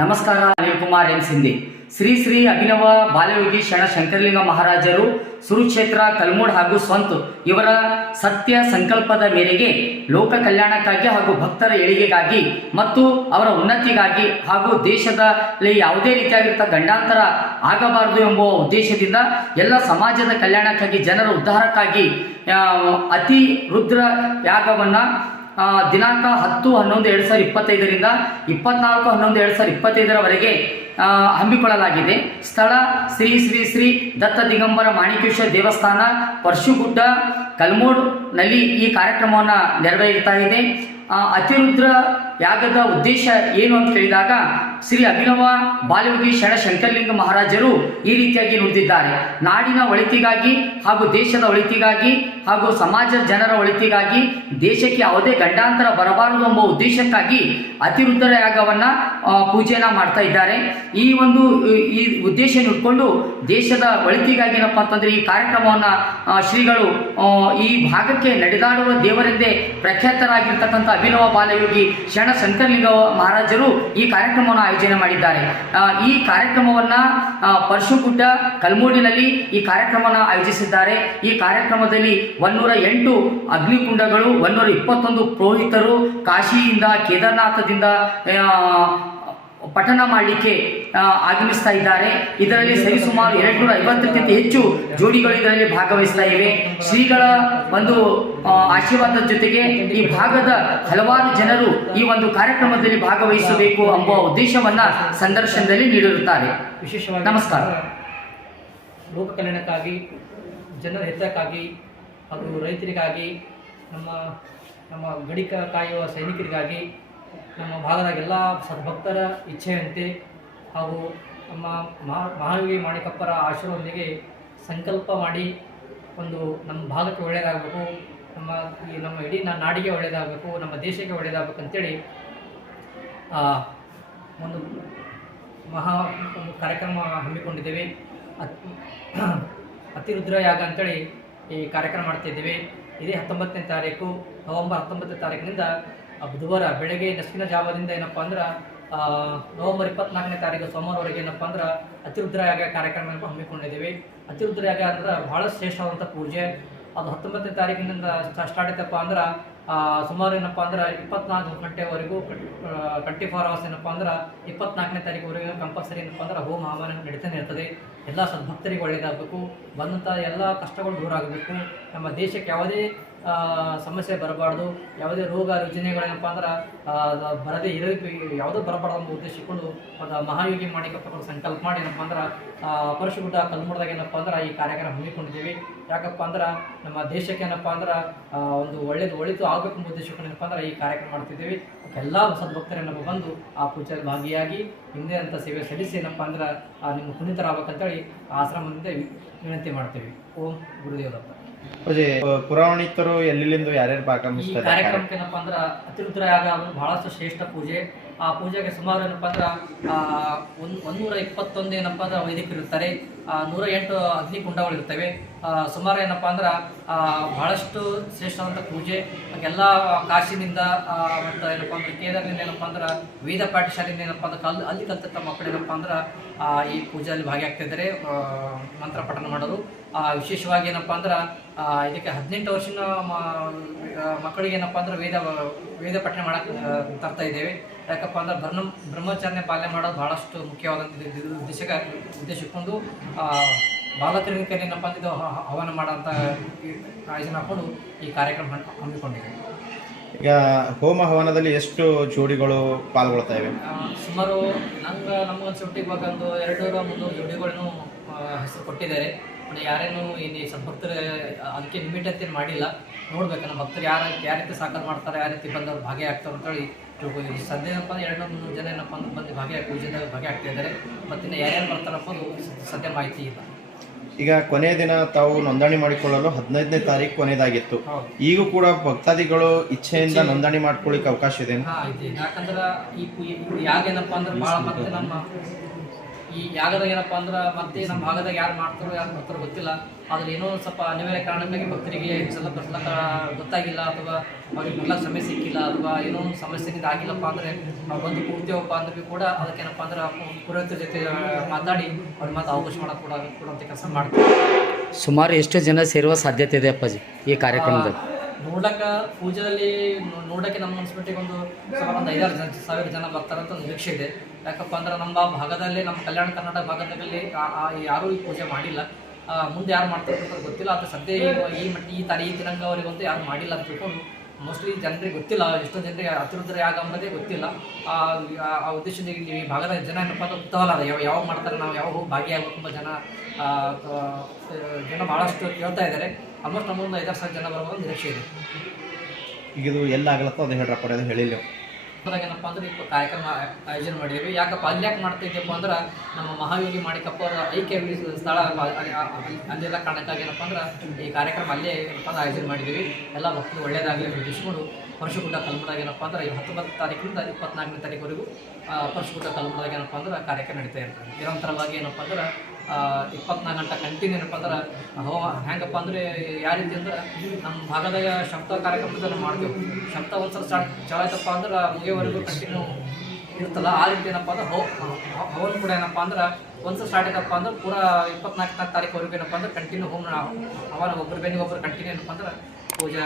ನಮಸ್ಕಾರ, ಅನಿಲ್ ಕುಮಾರ್, ಎನ್ ಸಿಂಧಿ. ಶ್ರೀ ಶ್ರೀ ಅಭಿನವ ಬಾಲಯೋಗಿ ಶರಣ ಶಂಕರಲಿಂಗ ಮಹಾರಾಜರು, ಸುರುಕ್ಷೇತ್ರ, ಕಲ್ಮೂಡ್ ಹಾಗೂ ಸ್ವಂತ್ ಇವರ ಸತ್ಯ ಸಂಕಲ್ಪದ ಮೇರೆಗೆ ಲೋಕ ಕಲ್ಯಾಣಕ್ಕಾಗಿ ಹಾಗೂ ಭಕ್ತರ ಏಳಿಗೆಗಾಗಿ ಮತ್ತು ಅವರ ಉನ್ನತಿಗಾಗಿ ಹಾಗೂ ದೇಶದಲ್ಲಿ ಯಾವುದೇ ರೀತಿಯಾಗಿರ್ತ ಗಂಡಾಂತರ ಆಗಬಾರದು ಎಂಬ ಉದ್ದೇಶದಿಂದ ಎಲ್ಲ ಸಮಾಜದ ಕಲ್ಯಾಣಕ್ಕಾಗಿ ಜನರ ಉದ್ಧಾರಕ್ಕಾಗಿ ಅತಿ ರುದ್ರ ಯಾಗವನ್ನು ದಿನಾಂಕ ಹತ್ತು ಹನ್ನೊಂದು ಎರಡು ಸಾವಿರದ ಇಪ್ಪತ್ತೈದರಿಂದ ಇಪ್ಪತ್ನಾಲ್ಕು ಹನ್ನೊಂದು ಎರಡು ಸಾವಿರದ ಇಪ್ಪತ್ತೈದರವರೆಗೆ ಹಮ್ಮಿಕೊಳ್ಳಲಾಗಿದೆ. ಸ್ಥಳ ಶ್ರೀ ಶ್ರೀ ಶ್ರೀ ದತ್ತ ದಿಗಂಬರ ಮಾಣಿಕೇಶ್ವರ ದೇವಸ್ಥಾನ, ಪರಶುಗುಡ್ಡ, ಕಲ್ಮೋಡ್ನಲ್ಲಿ ಈ ಕಾರ್ಯಕ್ರಮವನ್ನು ನೆರವೇರ್ತಾ ಇದೆ. ಅತಿರುದ್ರ ಯಾಗದ ಉದ್ದೇಶ ಏನು ಅಂತ ಕೇಳಿದಾಗ ಶ್ರೀ ಅಭಿನವ ಬಾಲಯೋಗಿ ಶರಣ ಶಂಕರಲಿಂಗ ಮಹಾರಾಜರು ಈ ರೀತಿಯಾಗಿ ನುಡಿದಿದ್ದಾರೆ. ನಾಡಿನ ಒಳಿತಿಗಾಗಿ ಹಾಗೂ ದೇಶದ ಒಳಿತಿಗಾಗಿ ಹಾಗೂ ಸಮಾಜ ಜನರ ಒಳಿತಿಗಾಗಿ ದೇಶಕ್ಕೆ ಯಾವುದೇ ಗಂಡಾಂತರ ಬರಬಾರದು ಎಂಬ ಉದ್ದೇಶಕ್ಕಾಗಿ ಅತಿರುದ್ರ ಯಾಗವನ್ನ ಪೂಜೆಯನ್ನು ಮಾಡ್ತಾ ಇದ್ದಾರೆ. ಈ ಒಂದು, ಈ- ಈ ಉದ್ದೇಶ ಇಟ್ಕೊಂಡು ದೇಶದ ಒಳಿತಿಗಾಗಿ ಏನಪ್ಪ ಅಂತಂದ್ರೆ ಈ ಕಾರ್ಯಕ್ರಮವನ್ನ ಶ್ರೀಗಳು ಈ ಭಾಗಕ್ಕೆ ನಡೆದಾಡುವ ದೇವರೆಂದೇ ಪ್ರಖ್ಯಾತರಾಗಿರ್ತಕ್ಕಂಥ ಅಭಿನವ ಬಾಲಯೋಗಿ ಶರಣ ಶಂಕರಲಿಂಗ ಮಹಾರಾಜರು ಈ ಕಾರ್ಯಕ್ರಮವನ್ನು ಆಯೋಜನೆ ಮಾಡಿದ್ದಾರೆ. ಈ ಕಾರ್ಯಕ್ರಮವನ್ನ ಪರಶುಗುಡ್ಡ ಕಲ್ಮೂಡಿನಲ್ಲಿ ಈ ಕಾರ್ಯಕ್ರಮವನ್ನು ಆಯೋಜಿಸಿದ್ದಾರೆ. ಈ ಕಾರ್ಯಕ್ರಮದಲ್ಲಿ ಒನ್ನೂರ ಎಂಟು ಅಗ್ನಿಕುಂಡಗಳು, ಒಂದೂರ ಇಪ್ಪತ್ತೊಂದು ಪುರೋಹಿತರು ಕಾಶಿಯಿಂದ, ಕೇದಾರನಾಥದಿಂದ ಆ, ಪಠಣ ಮಾಡಲಿಕ್ಕೆ ಆಗಮಿಸ್ತಾ ಇದ್ದಾರೆ. ಇದರಲ್ಲಿ ಸರಿಸುಮಾರು ಎರಡ್ನೂರ ಐವತ್ತಕ್ಕಿಂತ ಹೆಚ್ಚು ಜೋಡಿಗಳು ಇದರಲ್ಲಿ ಭಾಗವಹಿಸ್ತಾ ಇವೆ. ಶ್ರೀಗಳ ಒಂದು ಆಶೀರ್ವಾದದ ಜೊತೆಗೆ ಈ ಭಾಗದ ಹಲವಾರು ಜನರು ಈ ಒಂದು ಕಾರ್ಯಕ್ರಮದಲ್ಲಿ ಭಾಗವಹಿಸಬೇಕು ಎಂಬ ಉದ್ದೇಶವನ್ನ ಸಂದರ್ಶನದಲ್ಲಿ ನೀಡಿರುತ್ತಾರೆ. ವಿಶೇಷವಾಗಿ ನಮಸ್ಕಾರ. ಲೋಕ ಕಲ್ಯಾಣಕ್ಕಾಗಿ ಜನರ ಹಿತಕ್ಕಾಗಿ ಹಾಗೂ ರೈತರಿಗಾಗಿ ನಮ್ಮ ನಮ್ಮ ಗಡಿ ಕಾಯುವ ಸೈನಿಕರಿಗಾಗಿ ನಮ್ಮ ಭಾಗದ ಎಲ್ಲ ಸದ್ಭಕ್ತರ ಇಚ್ಛೆಯಂತೆ ಹಾಗೂ ನಮ್ಮ ಮಹಾ ಮಹಾಯೋಗಿ ಮಾಣಿಕಪ್ಪರ ಆಶೀರ್ವಾದಿಗೆ ಸಂಕಲ್ಪ ಮಾಡಿ ಒಂದು ನಮ್ಮ ಭಾಗಕ್ಕೆ ಒಳ್ಳೆಯದಾಗಬೇಕು, ನಮ್ಮ ಈ ನಮ್ಮ ಇಡೀ ನಾಡಿಗೆ ಒಳ್ಳೆಯದಾಗಬೇಕು, ನಮ್ಮ ದೇಶಕ್ಕೆ ಒಳ್ಳೆಯದಾಗಬೇಕು ಅಂತೇಳಿ ಒಂದು ಮಹಾ ಒಂದು ಕಾರ್ಯಕ್ರಮ ಹಮ್ಮಿಕೊಂಡಿದ್ದೇವೆ. ಅತ್- ಅತಿರುದ್ರ ಯಾಗ ಅಂತೇಳಿ ಈ ಕಾರ್ಯಕ್ರಮ ಮಾಡ್ತಿದ್ದೇವೆ. ಇದೇ ಹತ್ತೊಂಬತ್ತನೇ ತಾರೀಕು, ನವೆಂಬರ್ ಹತ್ತೊಂಬತ್ತನೇ ತಾರೀಕಿನಿಂದ ಬುಧವಾರ ಬೆಳಗ್ಗೆ ನಸುಕಿನ ಜಾವದಿಂದ ಏನಪ್ಪ ಅಂದ್ರೆ ನವೆಂಬರ್ ಇಪ್ಪತ್ನಾಲ್ಕನೇ ತಾರೀಕು ಸೋಮವಾರವರೆಗೆ ಏನಪ್ಪ ಅಂದ್ರೆ, ಅತಿರುದ್ರಯಾಗ ಕಾರ್ಯಕ್ರಮವನ್ನು ಹಮ್ಮಿಕೊಂಡಿದ್ದೀವಿ. ಹಮ್ಮಿಕೊಂಡಿದ್ದೇವೆ ಅತಿರುದ್ರ ಯಾಗ ಅಂದ್ರೆ ಬಹಳ ಶ್ರೇಷ್ಠವಾದಂಥ ಪೂಜೆ. ಅದು ಹತ್ತೊಂಬತ್ತನೇ ತಾರೀಕಿನಿಂದ ಸ್ಟಾರ್ಟ್ ಆಯ್ತಪ್ಪ ಅಂದ್ರೆ ಸುಮಾರು ಏನಪ್ಪ ಅಂದ್ರೆ ಇಪ್ಪತ್ನಾಲ್ಕು ಗಂಟೆವರೆಗೂ ಟ್ವೆಂಟಿ ಫೋರ್ ಅವರ್ಸ್ ಏನಪ್ಪ ಅಂದ್ರೆ ಇಪ್ಪತ್ನಾಲ್ಕನೇ ತಾರೀಕುವರೆಗೂ ಕಂಪಲ್ಸರಿ ಏನಪ್ಪ ಅಂದ್ರೆ ಹೋಮ ಹವಾಮಾನ ನಡೀತಾನೆ ಇರ್ತದೆ. ಎಲ್ಲ ಸದ್ಭಕ್ತರಿಗೆ ಒಳ್ಳೆಯದಾಗಬೇಕು ಬಂದಂಥ ಎಲ್ಲ ಕಷ್ಟಗಳು ದೂರ ಆಗಬೇಕು. ನಮ್ಮ ದೇಶಕ್ಕೆ ಯಾವುದೇ ಸಮಸ್ಯೆ ಬರಬಾರ್ದು. ಯಾವುದೇ ರೋಗ, ರುಜಿನಗಳೇನಪ್ಪ ಅಂದ್ರೆ ಬರದೇ ಇರಬೇಕು ಯಾವುದೋ ಬರಬಾರ್ದು ಅಂತ ಉದ್ದೇಶಿಕೊಂಡು ಒಂದು ಮಹಾಯೋಗಿ ಮಾಡಿಕಪ್ಪ ಸಂಕಲ್ಪ ಮಾಡಿ ಏನಪ್ಪ ಅಂದ್ರೆ ಪರಶುಗುಡ್ಡ ಕಲ್ಮುಡ್ದಾಗ ಏನಪ್ಪ ಅಂದ್ರೆ ಈ ಕಾರ್ಯಕ್ರಮ ಹಮ್ಮಿಕೊಂಡಿದ್ದೀವಿ. ಯಾಕಪ್ಪ ಅಂದ್ರೆ, ನಮ್ಮ ದೇಶಕ್ಕೆ ಏನಪ್ಪ ಅಂದ್ರೆ ಒಂದು ಒಳ್ಳೇದು ಒಳಿತು ಆಗಬೇಕು ಎಂಬ ಏನಪ್ಪ ಅಂದ್ರೆ ಈ ಕಾರ್ಯಕ್ರಮ ಮಾಡ್ತಿದ್ದೀವಿ. ಎಲ್ಲ ಸದ್ಭಕ್ತರೇನಪ್ಪ ಬಂದು ಆ ಪೂಜೆಯಲ್ಲಿ ಭಾಗಿಯಾಗಿ ಹಿಂದೆ ಅಂತ ಸೇವೆ ಸಲ್ಲಿಸಿ ಏನಪ್ಪ ಅಂದ್ರೆ ನಿಮ್ಮ ಪುನೀತರಾಗಬೇಕಂತೇಳಿ ಆಶ್ರಮದಿಂದ ವಿನಂತಿ ಮಾಡ್ತೀವಿ. ಓಂ ಗುರುದೇವದತ್ತ. ಪೂಜೆ ಪುರಾಣಿಕರು ಎಲ್ಲೆಲ್ಲಿಂದ ಯಾರ್ಯಾರು ಭಾಗವಹಿಸ್ತಾರೆ ಕಾರ್ಯಕ್ರಮಕ್ಕೆ ಏನಪ್ಪಾ ಅಂದ್ರೆ ಅತಿರುದ್ರ ಯಾಗ ಒಂದು ಬಹಳಷ್ಟು ಶ್ರೇಷ್ಠ ಪೂಜೆ. ಆ ಪೂಜೆಗೆ ಸುಮಾರು ಏನಪ್ಪ ಅಂದ್ರೆ ಒಂದು ಒಂದ್, ಒಂದೂರ ಇಪ್ಪತ್ತೊಂದು ಏನಪ್ಪ ಅಂದ್ರೆ ವೈದಿಕರು ಇರ್ತಾರೆ ನೂರ ಎಂಟು ಅಗ್ನಿಕುಂಡಗಳು ಇರ್ತವೆ ಸುಮಾರು ಏನಪ್ಪ ಅಂದ್ರೆ ಬಹಳಷ್ಟು ಶ್ರೇಷ್ಠವಾದಂಥ ಪೂಜೆ. ಎಲ್ಲ ಕಾಶಿನಿಂದ ಮತ್ತು ಏನಪ್ಪ ಅಂದ್ರೆ ಕೇದಾರದಿಂದ ಏನಪ್ಪ ಅಂದ್ರೆ ವೇದ ಪಾಠಶಾಲೆಯಿಂದ ಏನಪ್ಪ ಅಂದ್ರೆ ಕಲ್ ಅಲ್ಲಿ ಕಲ್ತಂಥ ಮಕ್ಕಳು ಏನಪ್ಪ ಅಂದ್ರೆ ಈ ಪೂಜೆಯಲ್ಲಿ ಭಾಗಿಯಾಗ್ತಿದ್ದಾರೆ ಮಂತ್ರ ಪಠನ ಮಾಡೋದು ವಿಶೇಷವಾಗಿ ಏನಪ್ಪ ಅಂದ್ರೆ ಇದಕ್ಕೆ ಹದಿನೆಂಟು ವರ್ಷದ ಮಕ್ಕಳಿಗೆ ಏನಪ್ಪ ಅಂದ್ರೆ ವೇದ ವೇದ ಪಠನೆ ಮಾಡಕ್ಕೆ ತರ್ತಾ ಇದ್ದೇವೆ. ಯಾಕಪ್ಪ ಅಂದ್ರೆ ಬ್ರಹ್ಮ ಬ್ರಹ್ಮಚಾರ್ಯ ಪಾಲನೆ ಮಾಡೋದು ಬಹಳಷ್ಟು ಮುಖ್ಯವಾದಂಥ ಉದ್ದೇಶಕ್ಕಾಗಿ ಆ, ಬಾಲಕರಿಗೆ ಏನಪ್ಪ ಹ- ಹವನ ಮಾಡೋಂಥ ಆಯೋಜನೆ ಹಾಕೊಂಡು ಈ ಕಾರ್ಯಕ್ರಮ ಹಮ್ಮಿಕೊಂಡಿದೆ ಈಗ ಹೋಮ ಹವನದಲ್ಲಿ ಎಷ್ಟು ಜೋಡಿಗಳು ಪಾಲ್ಗೊಳ್ತಾ ಇವೆ? ಸುಮಾರು ನಂಗೆ ನಮಗನ್ಸುಟ್ಟು ಇವಾಗ ಒಂದು ಎರಡುನೂರ ಮುನ್ನೂರು ಜೋಡಿಗಳನ್ನು ಹೆಸರು ಕೊಟ್ಟಿದ್ದಾರೆ. ಯಾರೇನು ಇಲ್ಲಿ ಸದ್ಭಕ್ತರು ಅದಕ್ಕೆ ಲಿಮಿಟ್ ಅಂತೇನು ಮಾಡಿಲ್ಲ. ನೋಡ್ಬೇಕು. ನಮ್ಮ ಭಕ್ತರು ಯಾರ ಯಾವ ರೀತಿ ಸಾಕಾರ ಮಾಡ್ತಾರೆ ಯಾವ ರೀತಿ ಬಂದವರು ಭಾಗಿಯಾಗ್ತಾರೆ ಅಂತೇಳಿ ತಿಳ್ಕೊಂಡು ಸದ್ಯ ಏನಪ್ಪ ಅಂದ್ರೆ ಎರಡು ಮೂರು ಜನ ಏನಪ್ಪ ಅಂದ್ರೆ ಬಂದು ಭಾಗಿಯಾಗಿ ಪೂಜೆದಾಗ ಭಾಗಿಯಾಗ್ತಾ ಇದ್ದಾರೆ. ಮತ್ತು ಇನ್ನು ಯಾರ್ಯಾರು ಬರ್ತಾರಪ್ಪ ಅದು ಸದ್ಯ- ಮಾಹಿತಿ ಇಲ್ಲ. ಈಗ ಕೊನೆಯ ದಿನ ತಾವು ನೋಂದಣಿ ಮಾಡಿಕೊಳ್ಳಲು ಹದಿನೈದನೇ ತಾರೀಕು ಕೊನೆಯದಾಗಿತ್ತು. ಈಗೂ ಕೂಡ ಭಕ್ತಾದಿಗಳು ಇಚ್ಛೆಯಿಂದ ನೋಂದಣಿ ಮಾಡ್ಕೊಳ್ಳಿಕ್ಕೆ ಅವಕಾಶ ಇದೆ. ಯಾಕಂದ್ರೆ ಈ ಪೂ- ಯಾಗ ಏನಪ್ಪ ಅಂದ್ರೆ ಭಾಳ ಮತ್ತೆ ನಮ್ಮ ಈ ಯಾಗದಾಗ ಏನಪ್ಪ ಅಂದ್ರೆ ಮತ್ತೆ ನಮ್ಮ ಭಾಗದಾಗ ಯಾರು ಮಾಡ್ತಾರೋ ಯಾರು ಮಾಡ್ತಾರೋ ಗೊತ್ತಿಲ್ಲ. ಆದ್ರೆ ಏನೋ ಸ್ವಲ್ಪ ಅನಿವಾರ್ಯ ಕಾರಣಕ್ಕಾಗಿ ಭಕ್ತರಿಗೆ ಸಲ ಬರ್ಲಕ್ಕ ಗೊತ್ತಾಗಿಲ್ಲ ಅಥವಾ ಅವ್ರಿಗೆ ಬರ್ಲಕ್ಕೆ ಸಮಯ ಸಿಕ್ಕಿಲ್ಲ ಅಥವಾ ಏನೋ ಒಂದು ಸಮಸ್ಯೆಯಿಂದ ಆಗಿಲ್ಲಪ್ಪ ಅಂದರೆ ನಾವು ಬಂದು ಕೂಡ್ತೇವಪ್ಪ ಅಂದ್ರೆ ಕೂಡ ಅದಕ್ಕೇನಪ್ಪ ಅಂದ್ರೆ ಪುರೋಹಿತರ ಜೊತೆ ಮಾತಾಡಿ ಅವ್ರ ಮತ್ತೆ ಅವಕಾಶ ಮಾಡೋಕೆ ಕೂಡ ಅಂತ ಕೆಲಸ ಮಾಡ್ತೀವಿ ಸುಮಾರು ಎಷ್ಟು ಜನ ಸೇರುವ ಸಾಧ್ಯತೆ ಇದೆ ಅಪ್ಪಾಜಿ ಈ ಕಾರ್ಯಕ್ರಮದಲ್ಲಿ. ನೋಡಕ, ಪೂಜೆಯಲ್ಲಿ ನೋಡಕ್ಕೆ ನಮ್ಮ ಮುನ್ಸಿಪಾಲ್ಟಿಗೆ ಒಂದು ಸುಮಾರು ಒಂದು ಐದಾರು ಜನ, ಸಾವಿರ ಜನ ಬರ್ತಾರಂತ ನಿರೀಕ್ಷೆ ಇದೆ. ಯಾಕಪ್ಪ ಅಂದ್ರೆ ನಮ್ಮ ಭಾಗದಲ್ಲಿ, ನಮ್ಮ ಕಲ್ಯಾಣ ಕರ್ನಾಟಕ ಭಾಗದಲ್ಲಿ ಯಾರೂ ಈ ಪೂಜೆ ಮಾಡಿಲ್ಲ. ಮುಂದೆ ಯಾರು ಮಾಡ್ತಾರೆ ಅಂತ ಗೊತ್ತಿಲ್ಲ. ಆದರೆ ಸದ್ಯ ಈ- ಮಟ್ಟ ಈ ತರ ಈ ದಿನಾಂಕವರೆಗಂತೂ ಯಾರು ಮಾಡಿಲ್ಲ ಅಂತ ತಿಳ್ಕೊಂಡು ಮೋಸ್ಟ್ಲಿ ಜನರಿಗೆ ಗೊತ್ತಿಲ್ಲ. ಎಷ್ಟೊಂದು ಜನರಿಗೆ ಅತಿರುದ್ರ ಯಾಗ ಗೊತ್ತಿಲ್ಲ. ಆ ಉದ್ದೇಶದ ಈ ಭಾಗದ ಜನ ಏನಪ್ಪ ಅಂದ್ರೆ ಕುತೂಹಲ ಅದ ಯಾವ ಯಾವಾಗ ಮಾಡ್ತಾರೆ, ನಾವು ಯಾವಾಗ ಭಾಗಿಯಾಗಬೇಕು ತುಂಬ ಜನ ಜನ ಭಾಳಷ್ಟು ಕೇಳ್ತಾ ಇದ್ದಾರೆ. ಆಲ್ಮೋಸ್ಟ್ ನಮ್ಮೊಂದು ಐದಾರು ಸಾವಿರ ಜನ ಬರ್ಬೋದು ನಿರೀಕ್ಷೆ ಇದೆ. ಈಗ ಇದು ಎಲ್ಲ ಆಗ್ಲತ್ತೋ ಅದು ಹೇಳ್ರಪ್ಪ ಅದು ಹೇಳಿಲ್ಲ. ಅದ್ರಾಗ ಏನಪ್ಪ ಅಂದ್ರೆ ಈ ಕಾರ್ಯಕ್ರಮ ಆಯೋಜನೆ ಮಾಡಿದ್ವಿ ಯಾಕಪ್ಪ ಅಲ್ಲಿ ಯಾಕೆ ಮಾಡ್ತಾ ಅಂದ್ರೆ ನಮ್ಮ ಮಹಾಯೋಗಿ ಮಾಡಿಕಪ್ಪ ಅವರ ಐಕ್ಯ ಸ್ಥಳ ಅಲ್ಲೆಲ್ಲ ಕಾರಣಕ್ಕಾಗಿ ಏನಪ್ಪ ಅಂದ್ರೆ ಈ ಕಾರ್ಯಕ್ರಮ ಅಲ್ಲೇ ಏನಪ್ಪ ಅಂದ್ರೆ ಆಯೋಜನೆ ಮಾಡಿದ್ದೀವಿ. ಎಲ್ಲ ಭಕ್ತರು ಒಳ್ಳೆಯದಾಗಲಿ ಉದ್ದೇಶಿಸಿಕೊಂಡು ಪರಶುಗುಡ್ಡ ಕಲ್ಮಡಾಗ ಏನಪ್ಪ ಅಂದ್ರೆ ಹತ್ತೊಂಬತ್ತು ತಾರೀಕಿನಿಂದ ಇಪ್ಪತ್ನಾಲ್ಕನೇ ತಾರೀಕುವರೆಗೂ ಪರಶುಗುಡ್ಡ ಕಲ್ಮಡಾಗ ಏನಪ್ಪ ಅಂದ್ರೆ ಕಾರ್ಯಕ್ರಮ ನಡೀತಾ ಇರ್ತದೆ. ನಿರಂತರವಾಗಿ ಏನಪ್ಪ ಅಂದ್ರೆ ಇಪ್ಪತ್ನಾಲ್ಕು ಗಂಟೆ ಕಂಟಿನ್ಯೂ ಏನಪ್ಪ ಅಂದ್ರೆ, ಹೋ, ಹೆಂಗಪ್ಪ ಅಂದ್ರೆ ಯಾವ ರೀತಿ ಅಂದ್ರೆ ನಮ್ಮ ಭಾಗದಾಗ ಶಬ್ದ ಕಾರ್ಯಕ್ರಮದಲ್ಲಿ ಮಾಡ್ತೇವೆ. ಶಬ್ದ ಒಂದ್ಸಲ ಸ್ಟಾರ್ಟ್ ಚಲಾಯ್ತಪ್ಪ ಅಂದ್ರೆ ಮುಗಿಯವರೆಗೂ ಕಂಟಿನ್ಯೂ ಇರ್ತಲ್ಲ ಆ ರೀತಿ ಏನಪ್ಪ ಅಂದ್ರೆ ಹೋ, ಹವನ್ ಕೂಡ ಏನಪ್ಪ ಅಂದ್ರೆ ಒಂದ್ಸಲ ಸ್ಟಾರ್ಟ್ ಆಯ್ತಪ್ಪ ಅಂದ್ರೆ ಪೂರ ಇಪ್ಪತ್ನಾಲ್ಕನೇ ತಾರೀಕುವರೆಗೂ ಏನಪ್ಪ ಅಂದ್ರೆ ಕಂಟಿನ್ಯೂ ಹೋಗೋಣ ಅವಾಗ ಒಬ್ಬರು ಬೆನ್ನಿಗೆ ಒಬ್ಬರು ಕಂಟಿನ್ಯೂ ಏನಪ್ಪ ಅಂದ್ರೆ ಪೂಜೆ